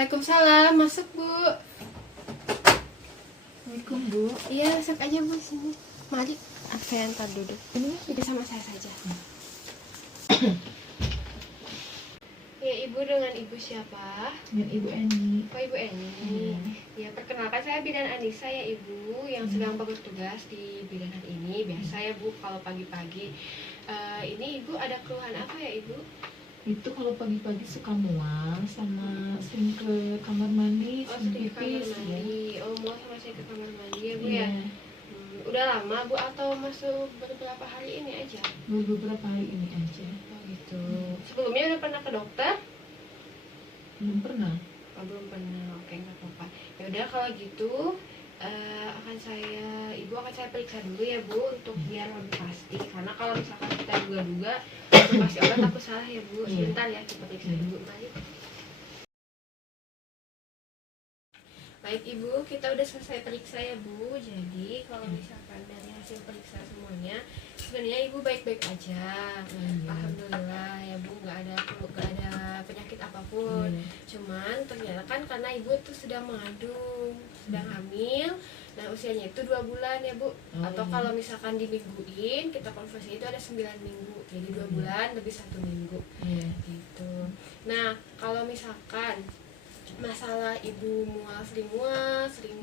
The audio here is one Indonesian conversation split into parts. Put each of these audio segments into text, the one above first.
Waalaikumsalam, masuk Bu. Assalamualaikum Bu. Iya, masuk aja Bu sini. Mari, saya antar duduk. Ini Jadi sama saya saja. Ya, Ibu dengan Ibu siapa? dengan Ibu Eni. Oh, Ibu Eni. Ya, perkenalkan saya Bidan Anissa ya Ibu, yang sedang bertugas di bidanan ini. Biasa ya Bu, kalau pagi-pagi. Ini Ibu ada keluhan apa ya Ibu? Itu kalau pagi-pagi suka mual sama sering ke kamar mandi, Oh, sering sering ke kamar pipis ya. mandi. Oh, mau sama saya ke kamar mandi ya Bu Iya, ya? Udah lama Bu atau masuk beberapa hari ini aja? beberapa hari ini aja. Oh gitu. Sebelumnya udah pernah ke dokter? Belum pernah. Oh, belum pernah. Oke, nggak apa-apa. Ya udah kalau gitu Ibu akan saya periksa dulu ya Bu, untuk biar lebih pasti. Karena kalau misalkan kita duga-duga itu pasti obat aku salah ya Bu. Sebentar ya, kita periksa dulu. Mari. Baik Ibu, kita udah selesai periksa ya Bu. Jadi kalau misalkan dari hasil periksa semuanya, sebenarnya Ibu baik-baik aja. Alhamdulillah ya Bu, nggak ada penyakit apapun. Cuman ternyata kan karena Ibu tuh sedang mengandung, sedang hamil. Nah usianya itu 2 bulan ya Bu. Atau kalau misalkan dimingguin, kita konversi itu ada 9 minggu. Jadi 2 bulan lebih 1 minggu gitu. Nah kalau misalkan masalah Ibu sering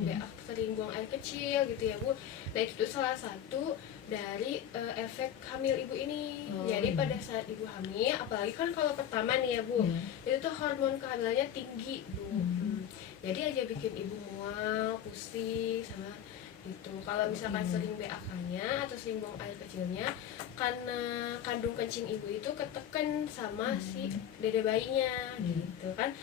beak, sering buang air kecil gitu ya Bu. Nah itu tuh salah satu dari efek hamil Ibu ini. Jadi pada saat Ibu hamil, apalagi kan kalau pertama nih ya Bu, itu tuh hormon kehamilannya tinggi Bu. Jadi aja bikin Ibu mual, pusing sama gitu. Kalau misalkan sering beakannya atau sering buang air kecilnya, karena kandung kencing Ibu itu ketekan sama si dede bayinya gitu kan.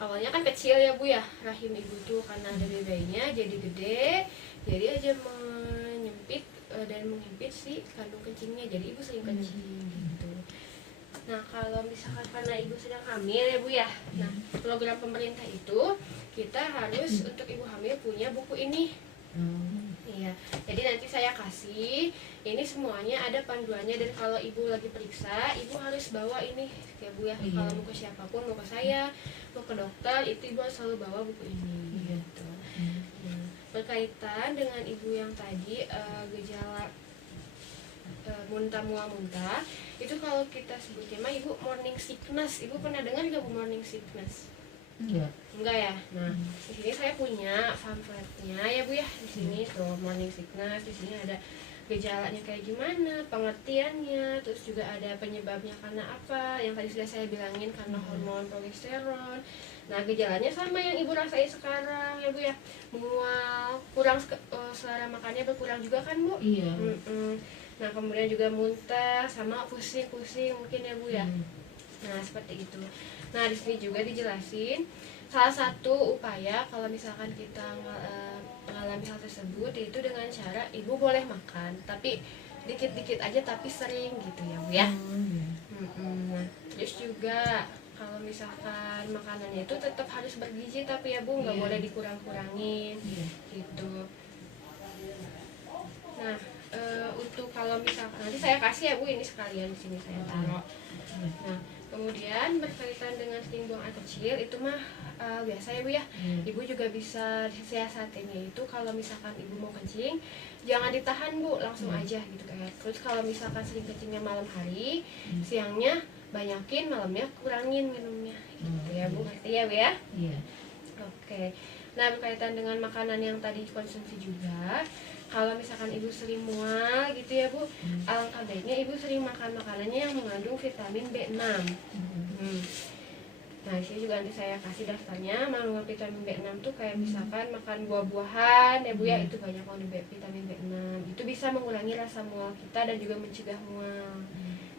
Awalnya kan kecil ya Bu ya, rahim Ibu tuh karena dede bayinya jadi gede, jadi aja menyempit dan menghimpit si kandung kencingnya, jadi Ibu sering kencing gitu. Nah kalau misalkan karena Ibu sedang hamil ya Bu ya, nah program pemerintah itu kita harus untuk Ibu hamil punya buku ini. Iya, jadi nanti saya kasih ini semuanya, ada panduannya, dan kalau Ibu lagi periksa, Ibu harus bawa ini ya Bu ya. Kalau mau ke siapapun, mau ke saya, mau ke dokter, itu Ibu harus selalu bawa buku ini gitu. Nah, berkaitan dengan Ibu yang tadi gejala muntah mual-muntah, itu kalau kita sebutnya mah Ibu morning sickness. Ibu pernah dengar nggak Bu morning sickness? Enggak ya. Nah, di sini saya punya pamfletnya ya Bu ya. Di sini tuh morning sickness, di sini ada gejalanya kayak gimana, pengertiannya, terus juga ada penyebabnya karena apa. Yang tadi sudah saya bilangin, karena hormon progesteron. Nah, gejalanya sama yang Ibu rasain sekarang ya Bu ya. Mual, kurang selera makannya berkurang juga kan Bu? Iya. Nah, kemudian juga muntah sama pusing-pusing mungkin ya Bu ya. Nah, seperti itu. Nah, di sini juga dijelasin salah satu upaya kalau misalkan kita mengalami hal tersebut, yaitu dengan cara Ibu boleh makan, tapi dikit-dikit aja tapi sering gitu ya Bu ya. Nah, terus juga kalau misalkan makanannya itu tetap harus bergizi tapi ya Bu, nggak boleh dikurang-kurangin gitu. Nah, untuk kalau misalkan nanti saya kasih ya Bu, ini sekalian di sini saya taruh. Nah, kemudian berkaitan dengan sering buang air kecil, itu mah biasa ya Bu ya. Ibu juga bisa siasatinya itu kalau misalkan Ibu mau kencing, jangan ditahan Bu, langsung aja gitu kayak. Terus kalau misalkan sering kencingnya malam hari, siangnya banyakin, malamnya kurangin minumnya gitu ya Bu. Ngerti ya Bu ya? Iya. Oke. Nah, berkaitan dengan makanan yang tadi konsumsi juga, kalau misalkan Ibu sering mual gitu ya Bu, alangkah baiknya Ibu sering makan makanannya yang mengandung vitamin B6. Nah, di sini juga nanti saya kasih daftarnya. Mengandung vitamin B6 tuh kayak misalkan makan buah-buahan ya Bu ya, itu banyak mengandung vitamin B6. Itu bisa mengurangi rasa mual kita dan juga mencegah mual.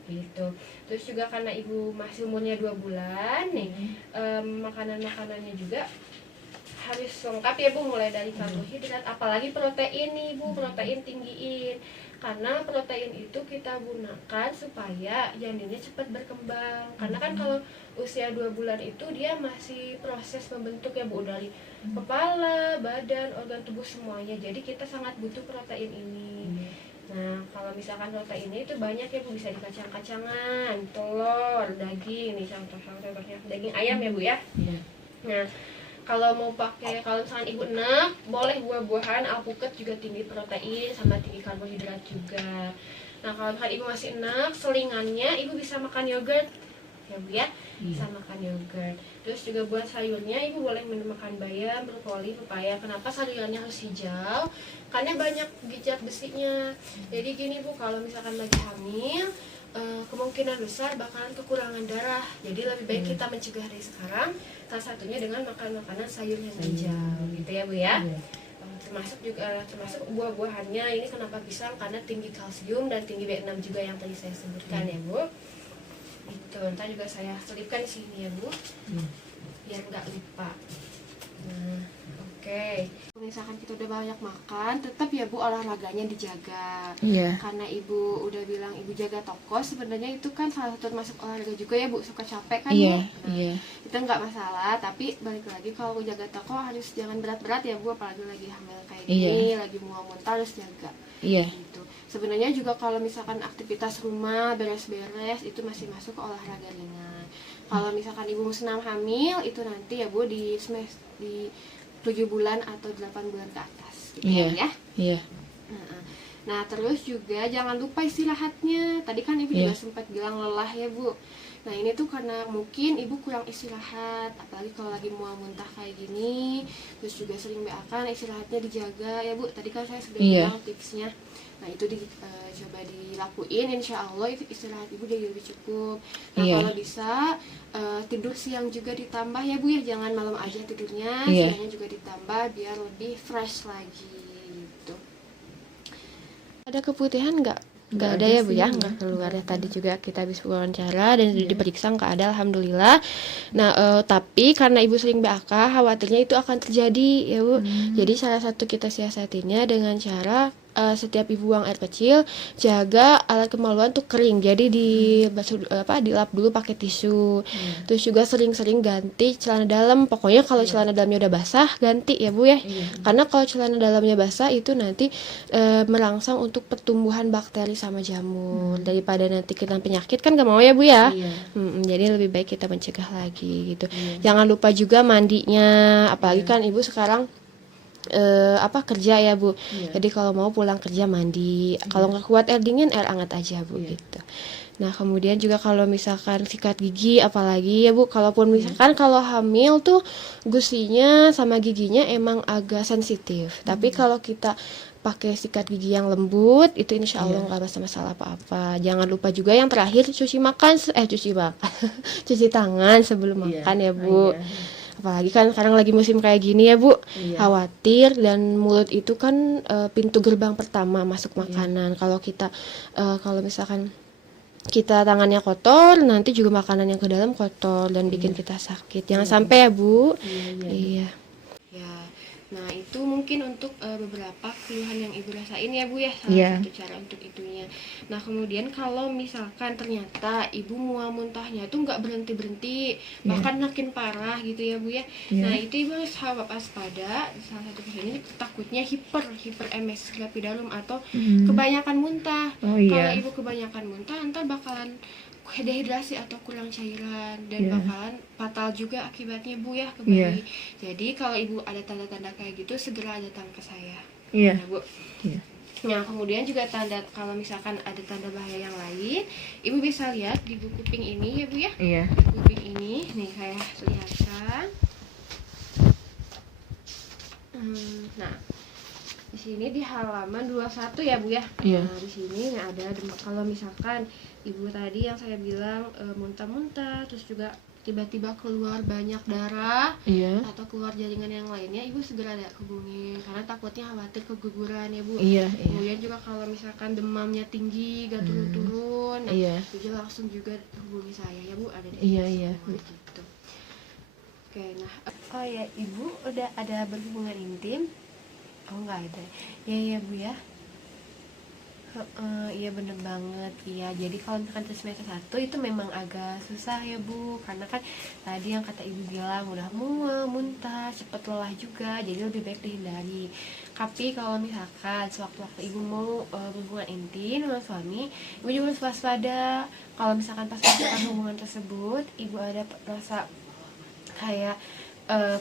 Gitu. Terus juga karena Ibu masih umurnya 2 bulan nih, makanan-makanannya juga harus lengkap ya Bu, mulai dari karbohidrat, apalagi protein nih Bu, protein tinggiin. Karena protein itu kita gunakan supaya janinnya cepat berkembang. Karena kan kalau usia 2 bulan itu dia masih proses membentuk ya Bu, dari kepala, badan, organ tubuh semuanya. Jadi kita sangat butuh protein ini. Nah, kalau misalkan proteinnya itu banyak ya Bu, bisa di kacang-kacangan, telur, daging nih contohnya, daging ayam ya Bu ya. Nah, kalau mau pakai, kalau misalkan ibu enak boleh buah-buahan, alpukat juga tinggi protein sama tinggi karbohidrat juga. Nah kalau misalkan ibu masih enak, selingannya ibu bisa makan yogurt ya bu ya, bisa makan yogurt. Terus juga buat sayurnya ibu boleh makan bayam, brokoli, pepaya. Kenapa sayurannya harus hijau? Karena banyak zat besinya. Jadi gini bu, kalau misalkan lagi hamil, kemungkinan besar bakalan kekurangan darah. Jadi lebih baik kita mencegah dari sekarang, salah satunya dengan makan makanan sayur yang hijau gitu ya bu ya. Termasuk buah-buahannya ini kenapa pisang, karena tinggi kalsium dan tinggi B6 juga yang tadi saya sebutkan ya bu. Itu ntar juga saya selipkan di sini ya bu, biar nggak lupa. Nah oke. Misalkan kita udah banyak makan, tetap ya bu olahraganya dijaga. Karena ibu udah bilang ibu jaga toko, sebenarnya itu kan salah satu termasuk olahraga juga ya bu, suka capek kan bu. Itu nggak masalah, tapi balik lagi kalau jaga toko harus jangan berat-berat ya bu, apalagi lagi hamil kayak gini, lagi mual muntah harus jaga. Gitu. Sebenarnya juga kalau misalkan aktivitas rumah beres-beres itu masih masuk ke olahraga ringan. Kalau misalkan ibu senam hamil itu nanti ya bu di 7 bulan atau 8 bulan ke atas gitu ya. Nah terus juga jangan lupa istirahatnya. Tadi kan ibu juga sempat bilang lelah ya bu. Nah ini tuh karena mungkin ibu kurang istirahat, apalagi kalau lagi mual muntah kayak gini, terus juga sering BAK, istirahatnya dijaga ya bu. Tadi kan saya sudah bilang tipsnya. Nah itu coba dilakuin, insya Allah itu istirahat ibu jadi lebih cukup. Nah kalau bisa tidur siang juga ditambah ya bu ya, jangan malam aja tidurnya, siangnya juga ditambah biar lebih fresh lagi gitu. Ada keputihan nggak? Nggak ada ya bu ya, nggak keluar ya. Tadi juga kita habis wawancara dan diperiksa nggak ada, alhamdulillah. Nah tapi karena ibu sering BAK, khawatirnya itu akan terjadi ya bu. Jadi salah satu kita siasatinya dengan cara setiap ibu buang air kecil, jaga alat kemaluan tuh kering, jadi dilap dulu pakai tisu. Terus juga sering-sering ganti celana dalam, pokoknya kalau celana dalamnya udah basah ganti ya bu ya. Karena kalau celana dalamnya basah itu nanti merangsang untuk pertumbuhan bakteri sama jamur, daripada nanti kita penyakit kan gak mau ya bu ya. Jadi lebih baik kita mencegah lagi gitu. Jangan lupa juga mandinya, apalagi kan ibu sekarang kerja ya bu. Jadi kalau mau pulang kerja mandi, kalau nggak kuat air dingin, air hangat aja bu gitu. Nah kemudian juga kalau misalkan sikat gigi, apalagi ya bu, kalaupun misalkan kalau hamil tuh gusinya sama giginya emang agak sensitif, tapi kalau kita pakai sikat gigi yang lembut itu insya Allah nggak masalah apa-apa. Jangan lupa juga yang terakhir cuci tangan sebelum makan ya bu. Apalagi kan sekarang lagi musim kayak gini ya bu, khawatir, dan mulut itu kan pintu gerbang pertama masuk makanan. Kalau misalkan kita tangannya kotor, nanti juga makanan yang ke dalam kotor dan bikin kita sakit. Jangan sampai ya bu. Ya, nah itu mungkin untuk beberapa keluhan yang ibu rasain ya bu ya, salah satu cara untuk itunya. Nah kemudian kalau misalkan ternyata ibu mual muntahnya tuh nggak berhenti bahkan makin parah gitu ya bu ya. Nah itu ibu harus waspada. Salah satu ini takutnya hiperemesis gravidarum atau kebanyakan muntah. Kalau ibu kebanyakan muntah ntar bakalan dehidrasi atau kurang cairan dan bakalan fatal juga akibatnya bu ya ke bayi. Jadi kalau ibu ada tanda-tanda kayak gitu segera datang ke saya ya bu. Nah kemudian juga kalau misalkan ada tanda bahaya yang lain, ibu bisa lihat di buku kuping ini ya bu ya. Kuping ini nih saya lihatkan. Nah di sini di halaman 21 ya bu ya. Nah di sini ada kalau misalkan ibu tadi yang saya bilang muntah-muntah, terus juga tiba-tiba keluar banyak darah atau keluar jaringan yang lainnya, ibu segera hubungi karena takutnya khawatir keguguran ya bu. Kemudian juga kalau misalkan demamnya tinggi gak turun-turun, ibu langsung juga hubungi saya ya bu, ada di semua gitu. Oke, nah oh ya ibu udah ada berhubungan intim? Oh enggak ada ya bu ya. Iya bener banget. Iya jadi kalau misalkan semester 1 itu memang agak susah ya bu, karena kan tadi yang kata ibu bilang udah mual, muntah, cepet lelah juga, jadi lebih baik dihindari. Tapi kalau misalkan sewaktu-waktu ibu mau berhubungan intim dengan suami, ibu juga harus waspada. Kalau misalkan pas melakukan hubungan tersebut ibu ada rasa kayak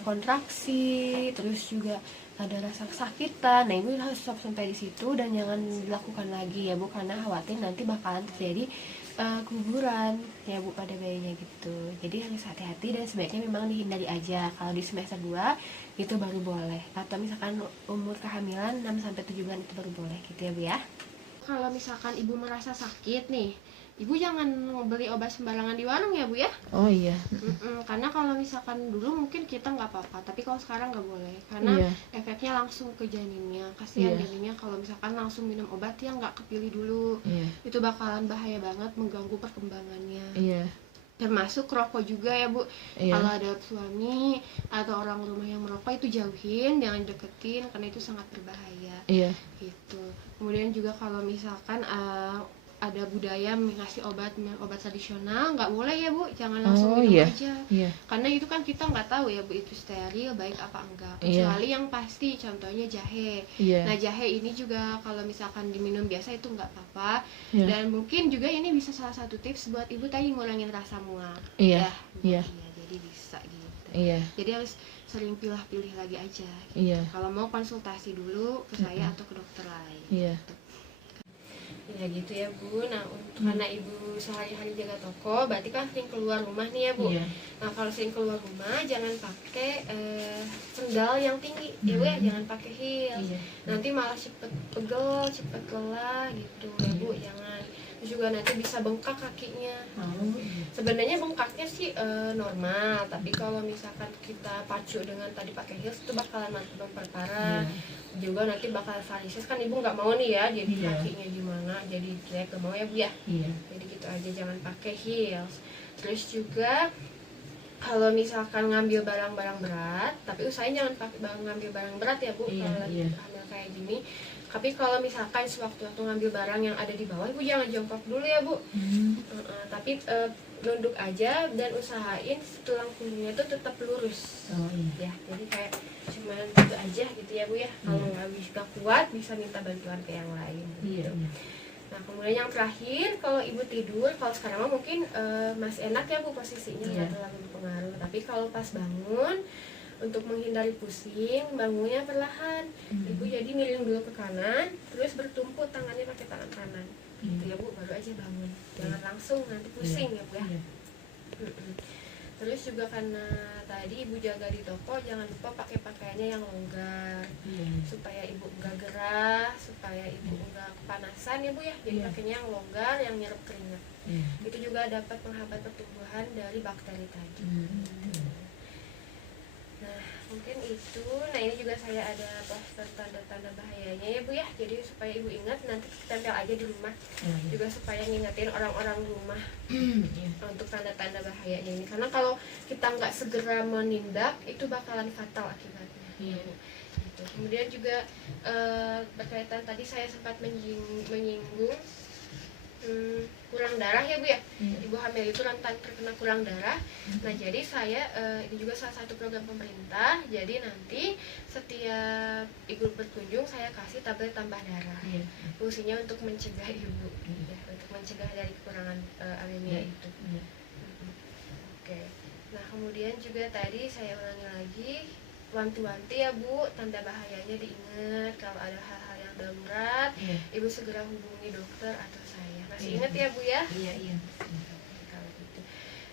kontraksi, terus juga ada rasa kesakitan. Nah ibu harus stop sampai di situ dan jangan dilakukan lagi ya bu, karena khawatir nanti bakalan terjadi keguguran ya bu pada bayinya gitu. Jadi harus hati-hati dan sebaiknya memang dihindari aja. Kalau di semester 2 itu baru boleh, atau misalkan umur kehamilan 6-7 bulan itu baru boleh gitu ya bu ya. Kalau misalkan ibu merasa sakit nih, ibu jangan beli obat sembarangan di warung ya bu ya. Oh iya. Karena kalau misalkan dulu mungkin kita nggak apa-apa, tapi kalau sekarang nggak boleh, karena Iya. efeknya langsung ke janinnya. Kasihan Iya. janinnya kalau misalkan langsung minum obat yang nggak kepilih dulu. Iya. Itu bakalan bahaya banget, mengganggu perkembangannya. Iya. Termasuk rokok juga ya bu. Iya. Kalau ada suami atau orang rumah yang merokok itu jauhin, jangan deketin karena itu sangat berbahaya. Iya. Gitu. Kemudian juga kalau misalkan ada budaya ngasih obat tradisional, nggak boleh ya bu, jangan langsung minum iya. aja. Iya. Karena itu kan kita nggak tahu ya bu, itu steril baik apa enggak. Iya. Kecuali yang pasti, contohnya jahe. Iya. Nah jahe ini juga kalau misalkan diminum biasa itu nggak apa-apa. Iya. Dan mungkin juga ini bisa salah satu tips buat ibu tadi ngurangin rasa mual. Iya. Ya, Iya. jadi bisa gitu. Iya. Jadi harus sering pilih-pilih lagi aja gitu. Iya. Kalau mau konsultasi dulu ke saya atau ke dokter lain. Iya. Ya gitu ya bu. Nah karena ibu sehari-hari jaga toko, berarti kan sering keluar rumah nih ya bu. Iya. Nah kalau sering keluar rumah jangan pakai sendal yang tinggi ya bu ya, jangan pakai heels. Iya. Nanti malah cepet pegel, cepet lelah gitu ya bu, jangan. Terus juga nanti bisa bengkak kakinya. Sebenarnya bengkaknya sih normal, tapi kalau misalkan kita pacu dengan tadi pakai heels itu bakalan memperparah. Juga nanti bakal varises, kan ibu nggak mau nih ya jadi kakinya gimana, jadi jelek, nggak mau ya bu ya. Iya. Jadi gitu aja, jangan pakai heels. Terus juga kalau misalkan ngambil barang-barang berat, tapi usahain jangan pakai ngambil barang berat ya bu. Iya, Kalau lagi iya. hamil kayak gini. Tapi kalau misalkan sewaktu-waktu ngambil barang yang ada di bawah, ibu jangan jongkok dulu ya bu. Tapi nunduk aja dan usahain tulang punggungnya itu tetap lurus. Oh iya. Ya, jadi kayak cuma gitu aja gitu ya bu ya. Kalau nggak bisa kuat bisa minta bantuan ke yang lain. Iya. Gitu. Nah kemudian yang terakhir, kalau ibu tidur, kalau sekarang mah mungkin masih enak ya bu posisinya, nggak terlalu berpengaruh. Tapi kalau pas bangun, untuk menghindari pusing, bangunnya perlahan. Ibu jadi miring dulu ke kanan, terus bertumpu tangannya pakai tangan kanan. Gitu ya bu, baru aja bangun. Jangan langsung, nanti pusing ya bu ya. Terus juga karena tadi ibu jaga di toko, jangan lupa pakai pakaiannya yang longgar, supaya ibu enggak gerah, supaya ibu enggak kepanasan ya bu ya. Jadi pakainya yang longgar, yang nyerap keringat. Itu juga dapat menghambat pertumbuhan dari bakteri tadi. Nah mungkin itu. Nah ini juga saya ada poster tanda-tanda bahayanya ya bu ya. Jadi supaya ibu ingat, nanti tempel aja di rumah. Juga supaya ngingetin orang-orang rumah untuk tanda-tanda bahayanya ini. Karena kalau kita nggak segera menindak, itu bakalan fatal akibatnya. Gitu. Kemudian juga berkaitan tadi saya sempat menyinggung kurang darah ya bu ya. Ibu hamil itu rentan terkena kurang darah. Nah jadi saya ini juga salah satu program pemerintah. Jadi nanti setiap ibu berkunjung saya kasih tablet tambah darah. Fungsinya untuk mencegah ibu, ya, untuk mencegah dari kekurangan anemia itu. Oke. Nah kemudian juga tadi saya ulangi lagi, wanti-wanti ya bu, tanda bahayanya diingat. Kalau ada hal-hal yang darurat, ibu segera hubungi dokter atau saya. Masih ingat ya bu ya? Iya. Kalau gitu.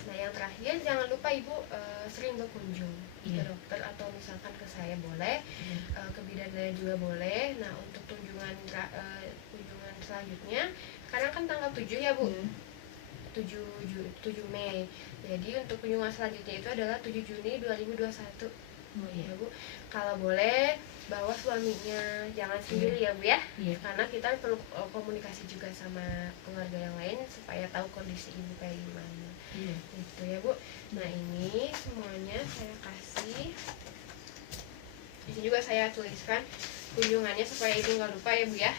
Nah yang terakhir, jangan lupa ibu sering berkunjung ke dokter atau misalkan ke saya boleh, ke bidan lain juga boleh. Nah untuk kunjungan selanjutnya, sekarang kan tanggal 7 ya bu, 7 Mei. Jadi untuk kunjungan selanjutnya itu adalah 7 Juni 2021. Ya bu, kalau boleh bawa suaminya, jangan sendiri ya bu ya. Karena kita perlu komunikasi juga sama keluarga yang lain supaya tahu kondisi ibu kayak gimana. Gitu ya bu. Nah ini semuanya saya kasih. Di sini juga saya tuliskan kunjungannya supaya ibu nggak lupa ya bu ya.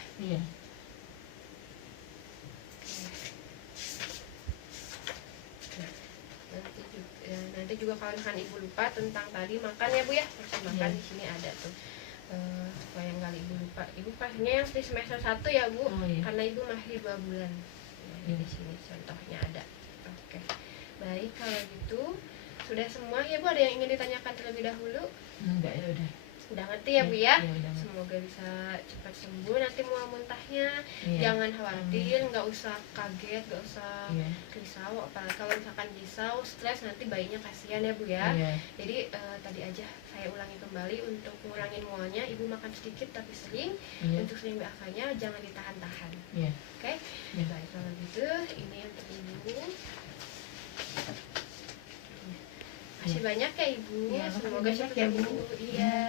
Nanti juga kalau misalkan ibu lupa tentang tadi makan ya bu ya, porsi makan di sini ada tuh, supaya nggak ibu lupa. Ibu pastinya yang di semester 1 ya bu, karena ibu masih 2 bulan. Di sini contohnya ada. Oke, baik kalau gitu sudah semua ya Bu, ada yang ingin ditanyakan terlebih dahulu? Enggak, ya udah. Udah ngerti ya Bu ya? Iya, udah. Semoga bisa cepat sembuh nanti mual-muntahnya. Iya. Jangan khawatir, nggak usah kaget, nggak usah Iya. risau. Apalagi kalau misalkan risau, stres, nanti bayinya kasihan ya Bu ya. Iya. Jadi tadi aja saya ulangi kembali, untuk ngurangin mualnya Ibu makan sedikit tapi sering. Iya. Untuk sering BAK-nya jangan ditahan-tahan. Iya. Oke? Iya. Baik, kalau gitu ini untuk Ibu. Makasih banyak ya Ibu. Iya, makasih Semoga banyak cepat ya, Bu. sembuh. Iya.